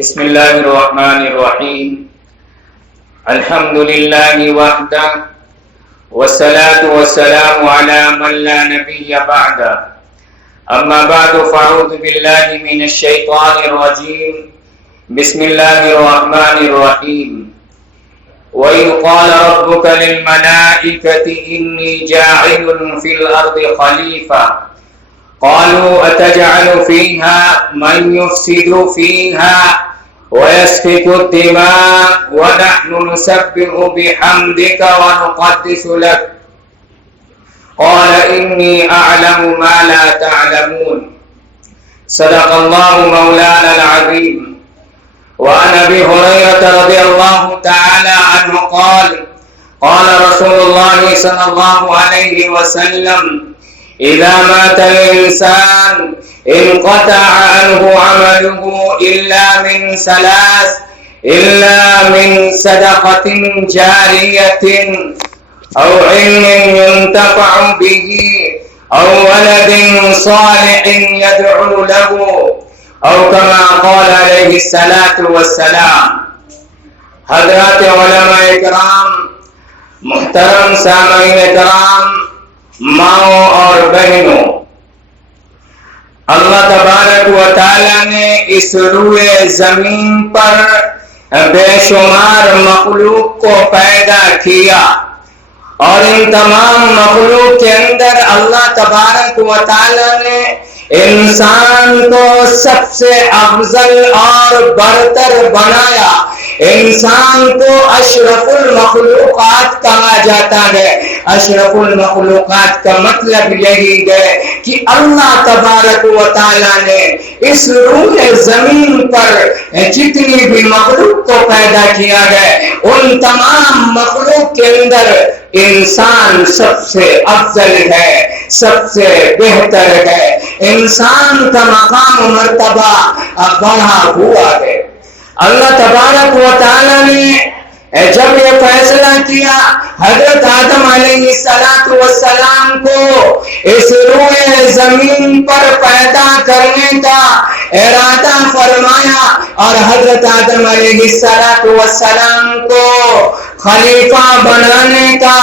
بسم الله الرحمن الرحيم. الحمد لله وحده والصلاة والسلام على من لا نبي بعده. أما بعد فأعوذ بالله من الشيطان الرجيم. بسم الله الرحمن الرحيم. وإذ قال ربك للملائكة إني جاعل في الأرض خليفة قالوا أتجعل فيها من يفسد فيها ويسفك الدماء ونحن نسبح بحمدك ونقدس لك قال إني أعلم ما لا تعلمون. صدق الله مولانا العظيم. وعن أبي هريرة رضي الله تعالى عنه قال قال رسول الله صلى الله عليه وسلم إذا مات الإنسان انقطع عنه عمله إلا من ثلاث إلا من صدقة جارية أو علم ينتفع به أو ولد صالح يدعو له أو كما قال عليه الصلاة والسلام. حضرات علماء کرام، محترم سامعین کرام، ماؤں اور بہنوں، اللہ تبارک و تعالیٰ نے اس روئے زمین پر بے شمار مخلوق کو پیدا کیا اور ان تمام مخلوق کے اندر اللہ تبارک و تعالیٰ نے انسان کو سب سے افضل اور برتر بنایا. انسان کو اشرف المخلوقات کہا جاتا ہے. اشرف المخلوقات کا مطلب یہی ہے کہ اللہ تبارک و تعالیٰ نے اس روئے زمین پر جتنی بھی مخلوق کو پیدا کیا ہے ان تمام مخلوق کے اندر انسان سب سے افضل ہے، سب سے بہتر ہے. انسان کا مقام و مرتبہ بڑھا ہوا ہے. اللہ تبارک و تعالیٰ نے جب یہ فیصلہ کیا حضرت آدم علیہ السلام کو اس روئے زمین پر پیدا کرنے کا ارادہ فرمایا اور حضرت آدم علیہ السلام کو خلیفہ بنانے کا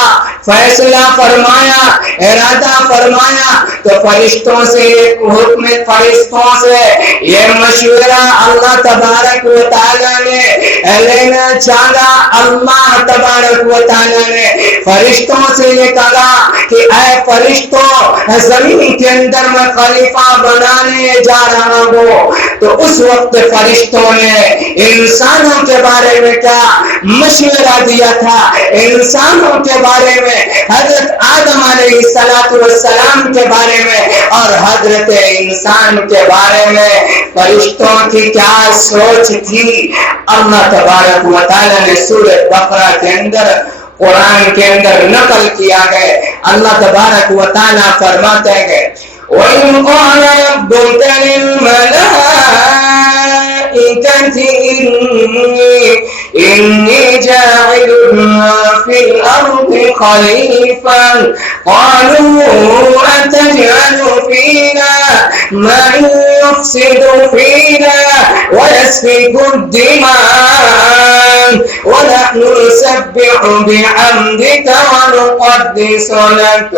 فیصلہ فرمایا، ارادہ فرمایا، تو فرشتوں سے یہ مشورہ اللہ تبارک و تعالیٰ نے لینا چاہا. اللہ تبارک و تعالیٰ نے فرشتوں سے یہ کہا کہ اے فرشتوں، زمین کے اندر میں خلیفہ بنانے جا رہا ہوں. تو اس وقت فرشتوں نے انسانوں کے بارے میں کیا مشورہ دیا تھا؟ انسانوں کے بارے میں، حضرت آدم علیہ السلام کے بارے میں اور حضرت انسان کے بارے میں فرشتوں کی کیا سوچ تھی. اللہ تبارک و تعالیٰ نے سورۃ بقرہ کے اندر، قرآن کے اندر نقل کیا ہے. اللہ تبارک و تعالیٰ فرماتے ہیں وَإِذْ قَالَ رَبُّكَ لِلْمَلَائِكَةِ إِنِّي جَاعِلٌ فِي الْأَرْضِ خَلِيفَةً قَالُوا أَتَجْعَلُ فِيهَا مَن يُفْسِدُ فِيهَا وَيَسْفِكُ الدِّمَاءَ وَنَحْنُ نُسَبِّحُ بِحَمْدِكَ وَنُقَدِّسُ لَكَ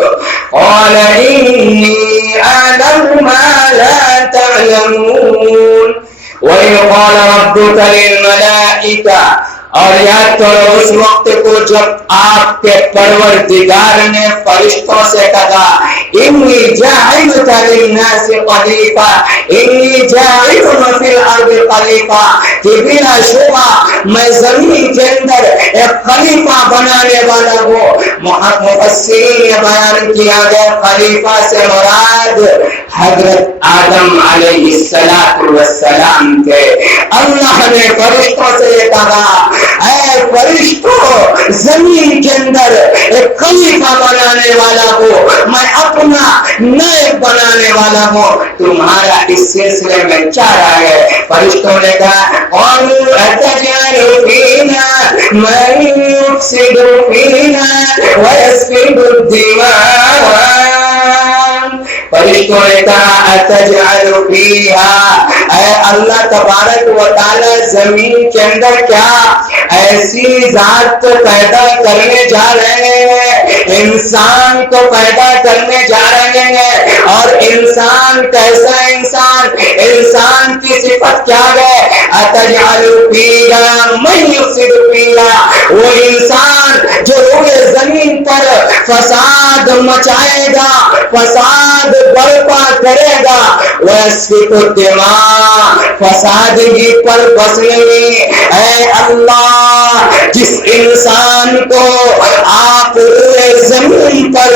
قَالَ إِنِّي أَعْلَمُ مَا لَا تَعْلَمُونَ. وَإِذْ قَالَ رَبُّكَ لِلْمَلَائِكَةِ، اور یاد کرو اس وقت کو جب آپ کے پروردگار نے فرشتوں سے کہا انی جاعل للناس خلیفہ، انی جاعل فی الارض خلیفہ، کہ بلا شبہ میں زمین کے اندر ایک خلیفہ بنانے والا ہوں. مفسرین نے بیان کیا گیا خلیفہ سے مراد حضرت آدم علیہ السلام تھے. اللہ نے فرشتوں سے یہ کہا اے فرشتوں، زمین کے اندر ایک خلیفہ بنانے والا ہوں، میں اپنا نائب بنانے والا ہوں. تمہارا اس سلسلے میں کیا رائے ہے؟ فرشتوں نے کہا قَالُوا أَتَجْعَلُ فِيهَا مَن يُفْسِدُ فِيهَا وَيَسْفِكُ الدِّمَاءَ فرشتوں نے کہا اتجعل فیہا، اے اللہ تبارک و تعالی زمین کے اندر کیا ایسی ذات کو پیدا کرنے جا رہے ہیں، انسان کو پیدا کرنے جا رہے ہیں، اور انسان کیسا انسان، انسان کی صفت کیا ہے، اتجعل فیہا من یفسد فیہا، وہ انسان جو روئے زمین پر فساد مچائے گا، فساد برپا کرے گا، وَيَسْفِكُ الدِّمَاءَ، فساد ہی پر بس نہیں، اے اللہ جس انسان کو آپ روئے زمین پر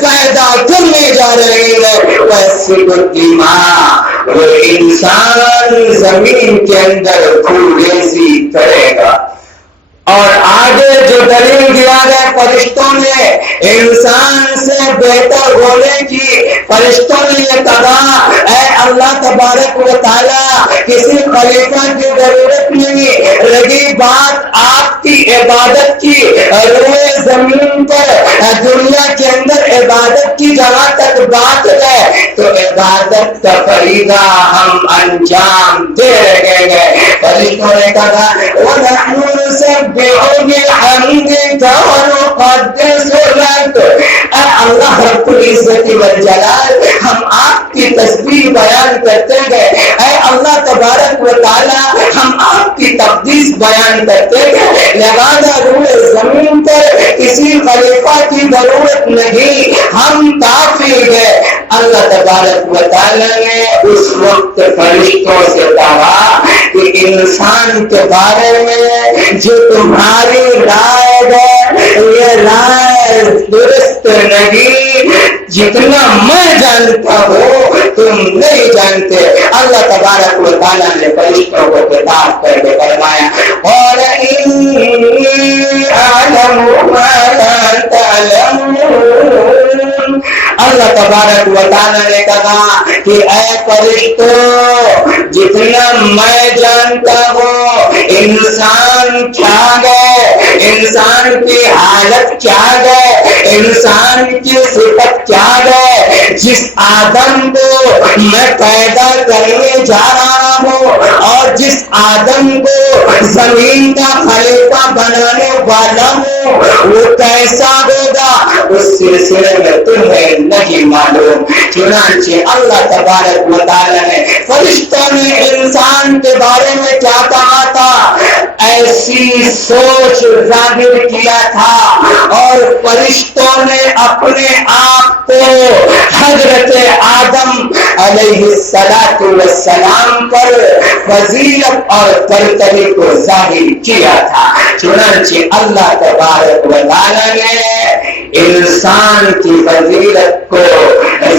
پیدا کرنے جا رہے ہیں، وَيَسْفِكُ الدِّمَاءَ، وہ انسان زمین کے اندر خونریزی کرے گا۔ اور آگے جو دلیل دیا گیا فرشتوں نے انسان سے بہتر ہونے کی، فرشتوں نے یہ کہا اے اللہ تبارک و تعالی کسی خلیفہ کی ضرورت نہیں، رہی بات آپ کی عبادت کی، روئے زمین پر دنیا کے اندر عبادت کی جہاں تک بات ہے تو عبادت کا فریضہ ہم انجام دے رہے ہیں۔ فرشتوں نے کہا وَنَحْنُ نُسَبِّحُ بِحَمْدِكَ وَنُقَدِّسُ لَكَ، اے اللہ رب العزت والجلال ہم آپ کی تسبیح بیان کرتے ہیں، اے اللہ تبارک و تعالی ہم آپ کی تقدیس بیان کرتے ہیں، لہذا روئے زمین پر کسی خلیفہ کی ضرورت نہیں، ہم کافی ہیں۔ اللہ تبارک و تعالی نے اس وقت فرشتوں سے کہا کہ انسان کے بارے میں جو تمہاری رائے ہے یہ رائے درست نہیں، جتنا میں جانتا ہوں تم نہیں جانتے۔ اللہ تبارک و تعالیٰ نے فرشتوں کو خطاب کر کے فرمایا قَالَ إِنِّي أَعْلَمُ مَا لَا تَعْلَمُونَ، اللہ تبارک و تعالیٰ نے کہا کہ اے فرشتوں جتنا میں جانتا ہوں انسان کیا ہے، انسان کی حالت کیا ہے، انسان کی صفت کیا ہے، جس آدم کو میں پیدا کرنے جا رہا ہوں اور جس آدم کو زمین کا خلیفہ بنانے والا ہوں وہ کیسا ہوگا اس سلسلے میں تمہیں نہیں معلوم۔ چنانچہ اللہ تبارک و تعالی نے فرشتوں نے انسان کے بارے میں کیا کہا تھا، ایسی سوچ ظاہر کیا تھا، اور فرشتوں نے اپنے آپ کو حضرت آدم علیہ السلام پر فضیلت اور برتری کو ظاہر کیا تھا۔ چنانچہ اللہ تبارک و تعالی نے انسان کی فضیلت کو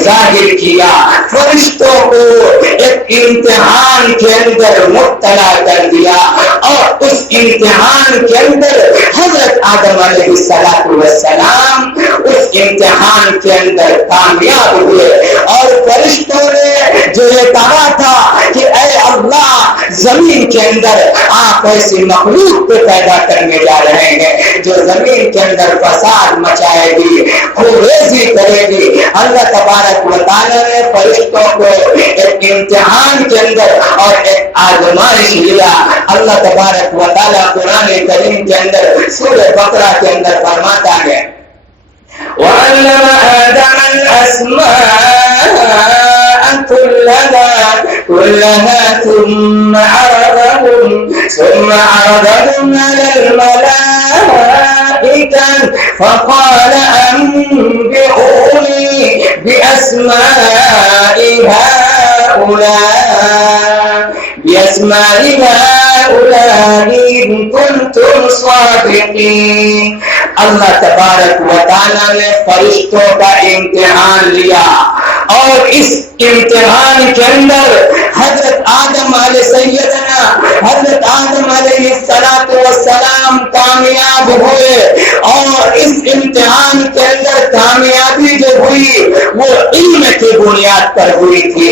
ظاہر کیا، فرشتوں کو ایک امتحان کے اندر مبتلا کر دیا، اور اس امتحان کے اندر حضرت آدم علیہ السلام اس امتحان کے اندر کامیاب ہوئے۔ اور فرشتوں نے جو یہ کہا تھا کہ اے اللہ زمین کے اندر آپ ایسی مخلوق کو پیدا کرنے جا رہے ہیں جو زمین کے اندر فساد مچائے گی، خونریزی کرے گی، اللہ تبارک و تعالی نے فرشتوں کو ایک امتحان کے اندر اور ایک آزمائش لیا۔ اللہ تبارک و تعالی قرآن کریم کے اندر سورہ بقرہ کے اندر فرماتا ہے وَعَلَّمَ آدَمَ الْأَسْمَاءَ كُلَّهَا ثُمَّ عَرَضَهُمْ عَلَى الْمَلَائِكَةِ فَقَالَ أَنبِئُونِي بِأَسْمَاءِ هَؤُلَاءِ إِن كُنتُمْ صَادِقِينَ۔ اللہ تبارک و تعالیٰ نے فرشتوں کا امتحان لیا، اور اس امتحان کے اندر حضرت آدم علیہ سیدنا حضرت آدم علیہ السلام کامیاب ہوئے، اور اس امتحان کے اندر کامیابی جو ہوئی وہ علم کی بنیاد پر ہوئی تھی۔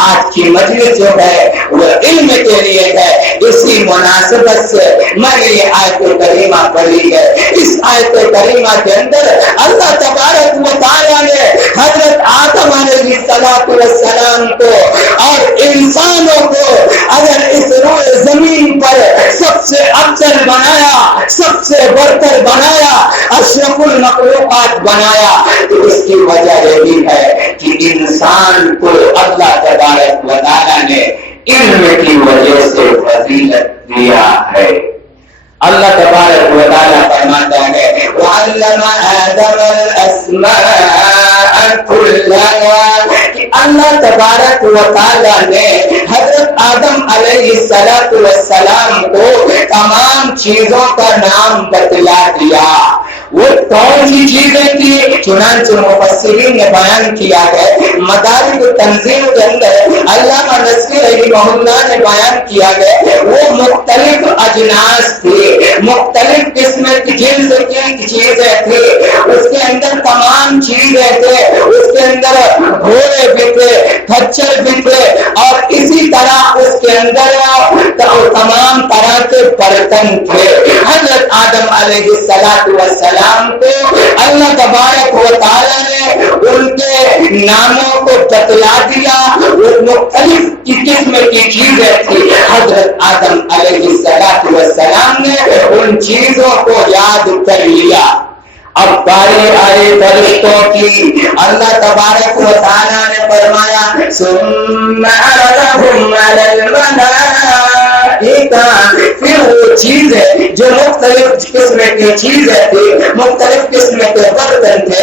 آج کی مجلس جو ہے وہ علم کے لیے ہے، اسی مناسبت سے میں نے یہ آیت کریمہ پڑھی ہے. اس آیت کریمہ کے اندر اللہ تبارک و تعالیٰ نے حضرت آدم علیہ السلام کو اور انسانوں کو اگر اس روئے زمین پر سب سے افضل بنایا, سب سے برتر بنایا, اشرف المخلوقات بنایا, تو اس کی وجہ یہ بھی ہے کہ انسان کو اللہ تبارک و تعالیٰ نے علم کی وجہ سے فضیلت دیا ہے. اللہ تبارک و تعالیٰ فرماتا ہے وَعَلَّمَ آدَمَ الْأَسْمَاءَ كُلَّهَا, کہ اللہ تبارک و تعالیٰ نے حضرت آدم علیہ السلام کو تمام چیزوں کا نام بتلا دیا. وہ کون سی چیزیں تھی؟ چنانچہ مفسرین نے بیان کیا ہے, مدارج التنزیل کے اندر علامہ نصفی رحمہ اللہ نے بیان کیا ہے وہ مختلف اجناس تھی, مختلف قسم کی جنس کی چیزیں تھی. اس کے اندر تمام چیزیں تھے, اس کے اندر گھوڑے بھی تھے, کھچر بھی تھے, اور اسی طرح اس کے اندر تمام طرح کے برتن تھے. حضرت آدم علیہ السلام کو اللہ تبارک و تعالیٰ نے ان کے ناموں کو بتلا دیا. وہ مختلف قسم کی چیزیں تھی. حضرت آدم علیہ السلام نے ان چیزوں کو یاد کر لیا. اب باری آئی فرشتوں کی. اللہ تبارک و تعالیٰ نے فرمایا ثم عرضهم على الملائکہ, پھر وہ چیزیں جو مختلف قسم کی چیزیں تھی, مختلف قسم کے برتن تھے,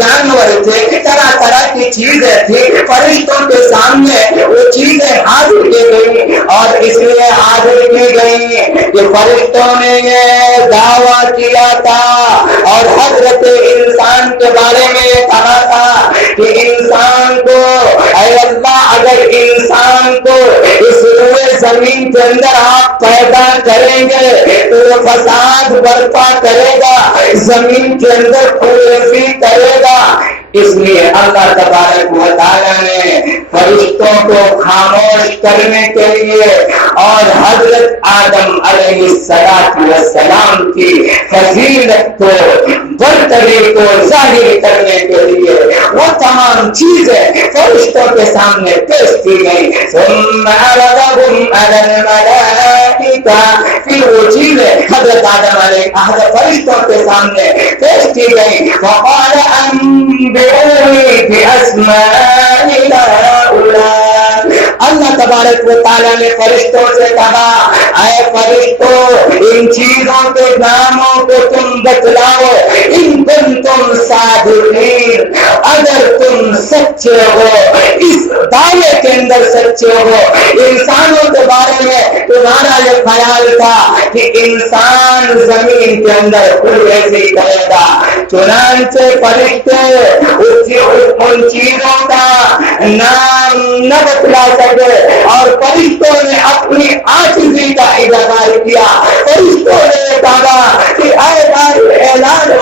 جانور تھے, طرح طرح کی چیزیں تھی, فرشتوں کے سامنے وہ چیزیں حاضر کی گئی. اور اس لیے حاضر کی گئی کہ فرشتوں نے یہ دعویٰ کیا تھا اور حضرت انسان کے بارے میں یہ کہا تھا کہ انسان کو اے اللہ اگر انسان کو اس روئے زمین کے اندر آپ پیدا کریں گے تو وہ فساد برپا کرے گا, زمین کے اندر پھولریزی کرے گا. اس لیے اللہ تبارک و تعالیٰ نے فرشتوں کو خاموش کرنے کے لیے اور حضرت آدم علیہ السلام کی فضیلت کو, برتری کو ظاہر کرنے کے لیے وہ تمام چیزیں فرشتوں کے سامنے پیش کی گئی. ثم عرضهم على الملائکہ, پھر وہ چیزیں حضرت آدم علیہ فرشتوں کے سامنے پیش کی گئی. فقال انبئونی باسماء هؤلاء, اللہ تبارک و تعالیٰ نے فرشتوں سے کہا اے فرشتوں ان چیزوں کے ناموں کو تم بتلاؤ, ان کنتم صادقین, اگر تم سچے ہو, اس دعوے کے اندر سچے ہو. انسانوں کے بارے میں تمہارا یہ خیال تھا کہ انسان زمین کے اندر پھولریزی کرے گا, چنانچہ فرشتے ان چیزوں کا نام نہ بتلا سکے اور فرشتوں نے اپنی عاجزی کا اظہار کیا. فرشتوں نے کہا کہ اے اعلان,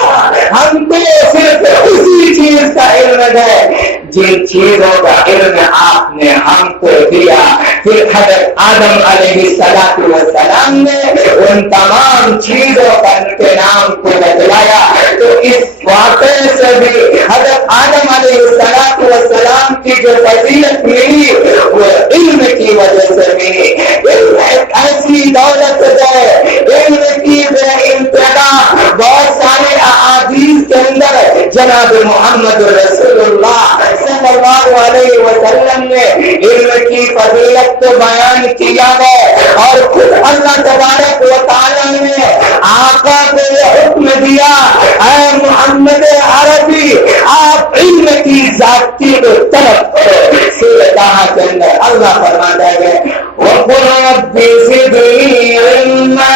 ہم کو صرف اسی چیز کا علم ہے جن چیزوں کا علم آپ نے ہم کو دیا. پھر حضرت آدم علیہ السلام نے ان تمام چیزوں کے نام کو بتلایا. تو اس واقعے سے بھی حضرت آدم علیہ السلام کی جو فضیلت ملی وہ علم کی وجہ سے ملی. علم ایک ایسی دولت ہے, علم کی بے انتہا. بہت سارے احادیث کے اندر جناب محمد رسول اللہ صلی اللہ علیہ وسلم نے علم کی فضیلت کو بیان کیا ہے, اور خود اللہ تبارک و تعالیٰ نے آقا کو یہ حکم دیا اے محمد عربی آپ علم کی ذاتی کو طلب کرو. سورہ طٰہٰ کے اندر اللہ فرماتا ہے وَقُلْ رَبِّ زِدْنِی عِلْمًا,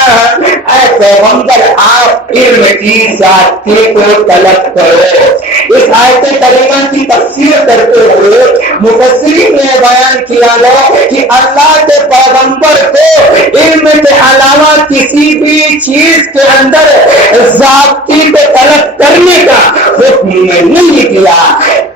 اے پیغمبر آپ علم کی ذاتی کو طلب کرو. اس آیت کریمہ کی تفسیر کرتے ہوئے مفسرین نے بیان کیا ہے کہ اللہ کے پیغمبر کو علم کے علاوہ کسی بھی چیز کے اندر ذاتی کو طلب کرنے کا حکم نہیں دیا.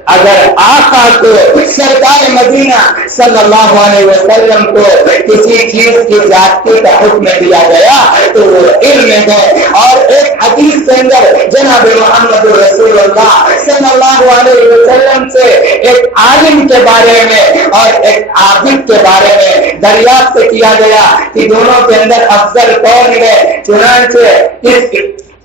اگر آقا کو سرکار مدینہ صلی اللہ علیہ وسلم کو کسی چیز کی زیادتی کا حکم دیا گیا تو وہ علم ہے. اور ایک حدیث کے اندر جناب محمد رسول اللہ صلی اللہ علیہ وسلم سے ایک عالم کے بارے میں اور ایک عابد کے بارے میں دریافت کیا گیا کہ دونوں کے اندر افضل کون ہے.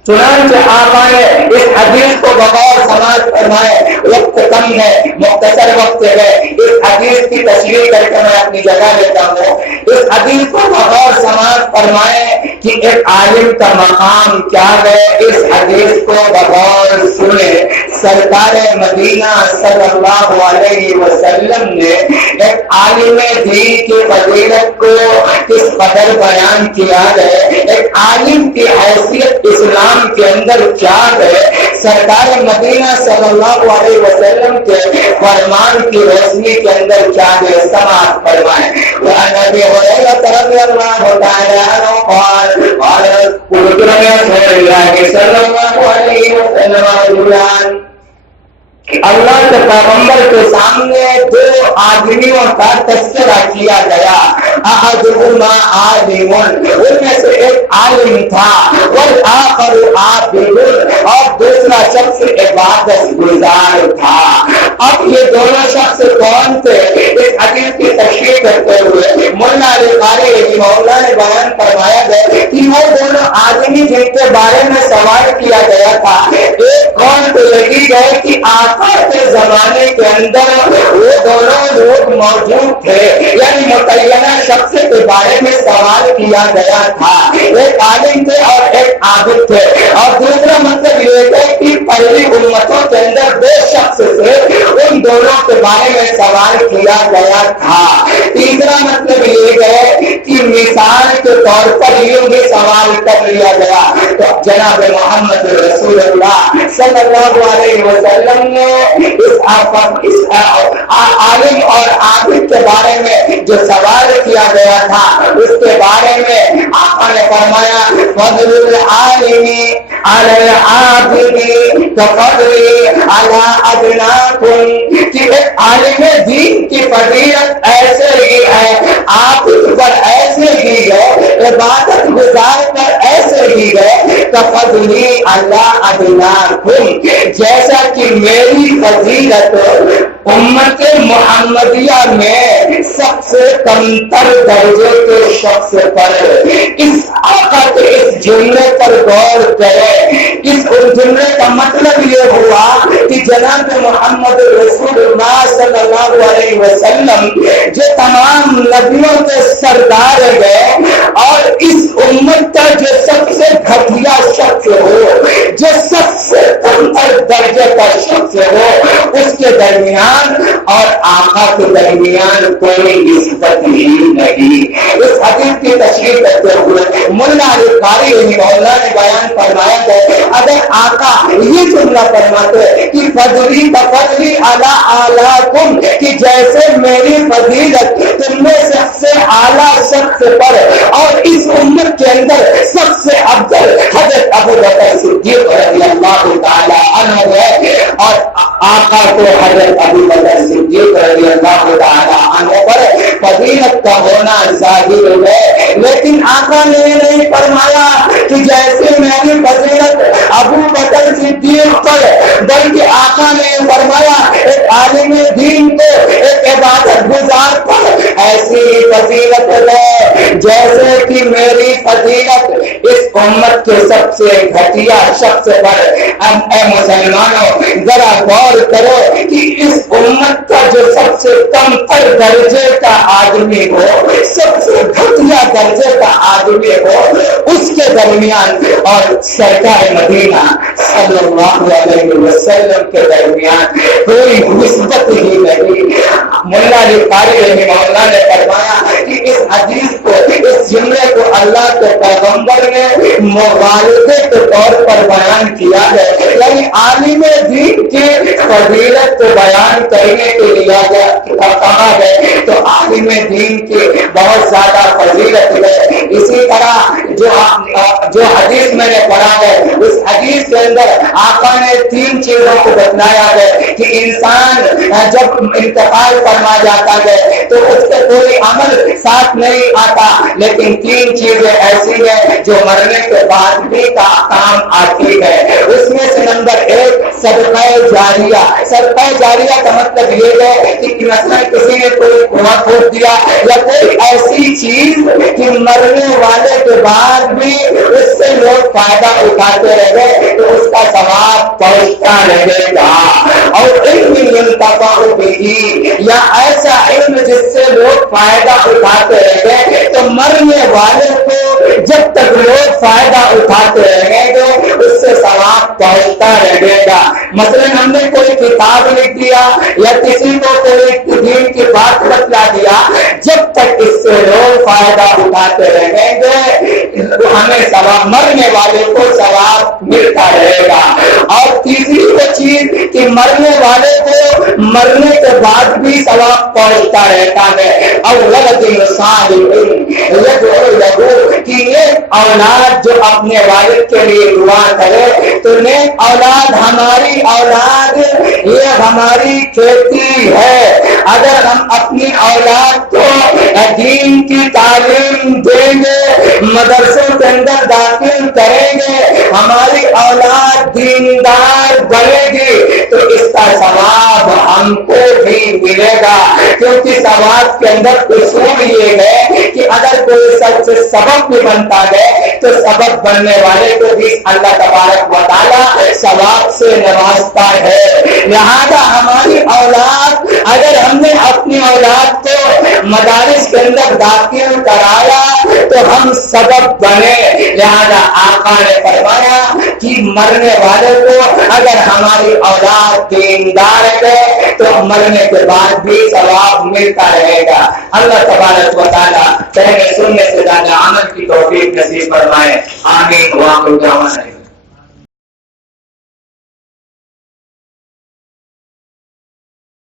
چنانچہ آقا نے اس حدیث کو بغور سماعت فرمائے. وقت کم ہے, مختصر وقت ہے, اس حدیث کی تشریح کر کے میں اپنی جگہ لیتا ہوں. اس حدیث کو بغور سماعت فرمائے کہ ایک عالم کا مقام کیا ہے. اس حدیث کو بغور سنے. سرکار مدینہ صلی اللہ علیہ وسلم نے ایک عالم دین کی فضیلت کو کس قدر بیان کیا ہے, ایک عالم کی حیثیت اسلام کے اندر کیا ہے. سرکار مدینہ صلی اللہ علیہ وسلم کے فرمان کی روشنی کے اندر کیا ہے, سماعت فرمائیں. وعن ابي هريره رضي الله تعالى عنه قال قال قلت لرسول الله صلى الله عليه وسلم رجلان. اللہ کے پیغمبر کے سامنے دو آدمیوں کا تذکرہ کیا گیا. احدہما عالم, ان میں سے ایک عالم تھا, والآخر عابد, اور دوسرا شخص عبادت گزار تھا. اب یہ دونوں شخص کون تھے؟ اس حدیث کی تشریح کرتے ہوئے مولانا علی قاری رحمہ اللہ نے بیان فرمایا ہے کہ وہ دونوں آدمی جن کے بارے میں سوال کیا گیا تھا, ایک کون تو لگی گئے کہ آقا کے زمانے کے اندر وہ دونوں لوگ موجود تھے, یعنی متعینہ شخص کے بارے میں سوال کیا گیا تھا. ایک عالم تھے اور ایک عابد تھے. اور دوسرا مطلب یہ ہے کہ پہلی امتوں کے اندر دو شخص تھے, ان دونوں کے بارے میں سوال کیا گیا تھا. تیسرا مطلب یہ ہے کہ مثال کے طور پر یوں بھی سوال کر لیا گیا. تو جناب محمد رسول اللہ صلی اللہ علیہ وسلم نے اس عالم اور عابد کے بارے میں جو سوال کیا گیا تھا اس کے بارے میں آقا نے فرمایا فضل العالم علی العابد کفضل علی ادناکم, کہ ایک عالم دین کی فضیلت ایسے ہی ہے, عابد پر ایسے ہی ہے, عبادت گزار پر ایسے ہی ہے, کفضل علی ادناکم, جیسا کہ میری فضیلت امت محمدیہ میں سب سے کمتر درجے کے شخص پر. اس آقا کے اس جملے پر غور کریں. اس جملے کا مطلب یہ ہوا کہ جناب محمد رسول اللہ صلی اللہ علیہ وسلم جو تمام نبیوں کے سردار گئے اور اس امت کا جو سب سے گھٹیا شخص ہو, جو سب سے کمتر درجے کا شخص ہو, اس کے درمیان اور آقا کے درمیان کوئی نسبت ہی نہیں. اس حدیث کی تشریح کرتے ہوئے مولانا علی قاری رحمہ اللہ نے بیان فرمایا ہے اگر آقا یہ جملہ فرماتے کہ فضلی بفضلی علی اعلیکم, کہ جیسے میری فضیلت تم میں سب سے اعلیٰ شخص پر اور اس امت کے اندر سب سے افضل حضرت ابو بکر صدیق رضی اللہ تعالی عنہ ہے, اور آقا کو حضرت ابو بکر صدیق رضی اللہ تعالی عنہ پر فضیلت کا ہونا ظاہر ہے. لیکن آقا نے یہ نہیں فرمایا کہ جیسے میری فضیلت ابو بکر صدیق پر, بلکہ آقا نے فرمایا ایک عالم دین کو, ایک عبادت گزار پر ایسی ہی فضیلت ہے جیسے کہ میری فضیلت اس امت کے سب سے گھٹیا شخص پر. اب اے مسلمانوں ذرا غور کرو کہ اس امت کا جو سب سے کم تر درجے کا آدمی ہو, سب سے گھٹیا درجے کا آدمی ہو, اس کے درمیان اور سرکار مدینہ صلی اللہ علیہ وسلم کے درمیان کوئی نسبت ہی نہیں. مولانا علی قاری رحمہ اللہ نے فرمایا کہ اس حدیث کو, اس جملے کو اللہ کے پیغمبر نے مبالغے کے طور پر بیان کیا ہے, یعنی عالم دین کی فضیلت کو بیان کرنے کے لیے کہا ہے تو عالم دین کی بہت زیادہ فضیلت ہے. اسی طرح جو حدیث میں نے پڑھا ہے اس حدیث کے اندر آقا نے 3 چیزوں کو بتلایا ہے کہ انسان جب انتقال فرما جاتا ہے تو اس کے کوئی عمل ساتھ نہیں آتا، لیکن 3 چیزیں ایسی ہیں جو مرنے کے بعد بھی کام آتی ہے۔ اس میں سے نمبر 1 صدقہ جاریہ۔ صدقہ جاریہ کا مطلب یہ ہے کہ مثلا کسی نے کوئی کنواں کھود دیا یا کوئی ایسی چیز کہ مرنے والے کے بعد بھی اس سے لوگ فائدہ اٹھاتے رہے تو اس کا ثواب پہنچتا رہے گا۔ اور علم ينتفع به، یا ایسا علم جس سے لوگ فائدہ اٹھاتے رہے تو مرنے والے کو جب تک لوگ فائدہ اٹھاتے رہیں گے اس سے ثواب پہنچتا رہے گا۔ مثلا ہم نے کوئی کتاب لکھ دیا یا کسی کو کوئی دین کی بات بتلا دیا، جب تک اس سے لوگ فائدہ اٹھاتے رہیں گے ہمیں ثواب، مرنے والے کو ثواب ملتا رہے گا۔ اور تیسری وہ چیز کہ مرنے والے کو مرنے کے بعد بھی ثواب پہنچتا رہتا ہے۔ اولاد کہ یہ اولاد جو اپنے والد کے لیے دعا کرے تو نیک اولاد ہماری اولاد یہ ہماری کھیتی ہے۔ اگر ہم اپنی اولاد کو دین کی تعلیم دیں گے، مدرسوں کے اندر داخل کریں گے، ہماری اولاد دیندار بنے گی تو اس کا ثواب ہم کو بھی ملے گا، کیونکہ ثواب کے اندر اصول یہ ہے کہ اگر کوئی سبب بھی بنتا ہے تو سبب بننے والے کو بھی اللہ تبارک و تعالی ثواب سے نوازتا ہے۔ لہذا ہماری اولاد، اگر ہم نے اپنی اولاد کو مدارس کے اندر داخل کرایا تو ہم سبب بنے۔ لہذا آقا نے فرمایا کہ مرنے والے کو اگر ہماری اولاد دیندار ہے تو مرنے کے بعد بھی ثواب ملتا رہے گا۔ اللہ تبارک و تعالی کہنے سننے سے زیادہ عمل کی توفیق نصیب فرمائے۔ آمین۔ وآخر دعوانا